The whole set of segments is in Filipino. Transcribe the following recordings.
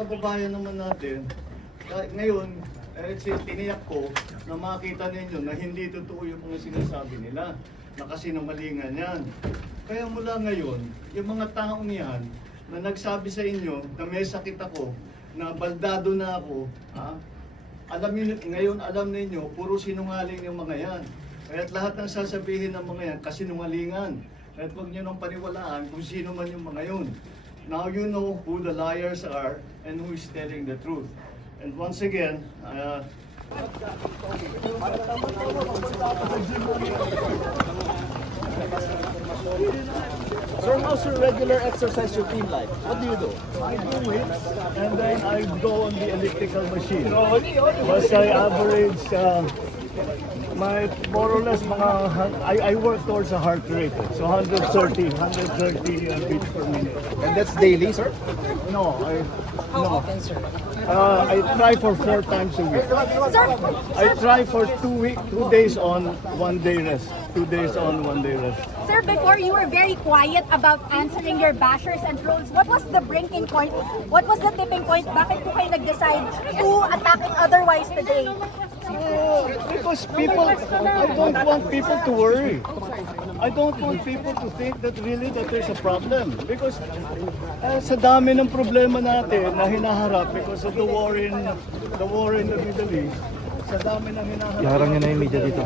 kababayan naman natin, ngayon, tiniyak ko na makita ninyo na hindi totoo yung mga sinasabi nila, na kasinungalingan yan. Kaya mula ngayon, yung mga taong yan na nagsabi sa inyo na may sakit ako, na baldado na ako, alam ninyo, puro sinungaling yung mga yan. Kaya't lahat ng sasabihin ng mga yan, kasinungalingan. Kaya't huwag nyo nang paniwalaan kung sino man yung mga yun. Now you know who the liars are and who is telling the truth. And once again, Sir, how's your regular exercise routine like? What do you do? I do it, and then I go on the elliptical machine. Once I average, more or less, I work towards a heart rate. So 130 beats per minute. And that's daily, sir? No, How often, sir? I try for 4 times a week. I try for 2 days on, 1 day rest. 2 days on, 1 day rest. Sir, before you were very quiet about answering your bashers and trolls. What was the breaking point? What was the tipping point? Bakit po kayo nag-decide to attack it otherwise today? Because people, I don't want people to worry. I don't want people to think that really that there's a problem. Because sa dami ng problema natin na hinaharap because of the war in the Middle East, sa dami ng hinaharap. Iharang niyo na yung media dito.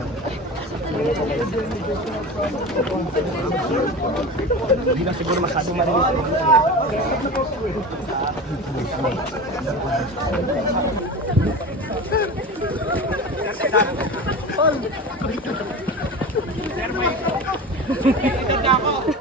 Hindi na siguro masyado marinig. Sir, may